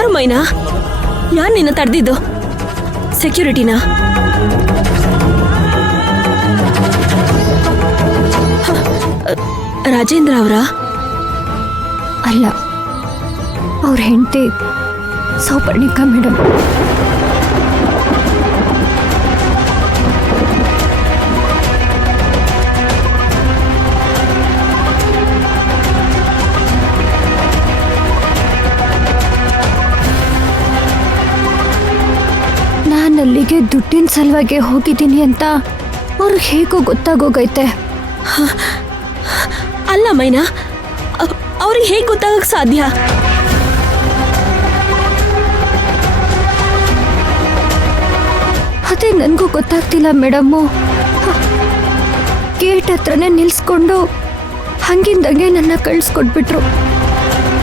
ಯಾರು ಮೈನಾ? ಯಾರು ನಿನ್ನ ತಡೆದಿದ್ದು? ಸೆಕ್ಯೂರಿಟಿನಾ? ರಾಜೇಂದ್ರ ಅವರ? ಅಲ್ಲ, ಅವ್ರ ಹೆಂಡತಿ ಸೌಪರ್ಣಿಕಾ ಮೇಡಮ್. ನಾನಲ್ಲಿಗೆ ದುಡ್ಡಿನ ಸಲುವಾಗಿ ಹೋಗಿದ್ದೀನಿ ಅಂತ ಅವ್ರಿಗೆ ಹೇಗೋ ಗೊತ್ತಾಗೋಗೈತೆ. ಅಲ್ಲ ಮೈನಾ, ಅವ್ರಿಗೆ ಹೇಗೆ ಗೊತ್ತಾಗಕ್ಕೆ ಸಾಧ್ಯ? ಅದೇ ನನಗೂ ಗೊತ್ತಾಗ್ತಿಲ್ಲ ಮೇಡಮ್ಮು. ಗೇಟ್ ಹತ್ರನೇ ನಿಲ್ಸ್ಕೊಂಡು ಹಂಗಿಂದಂಗೆ ನನ್ನ ಕಳಿಸ್ಕೊಟ್ಬಿಟ್ರು.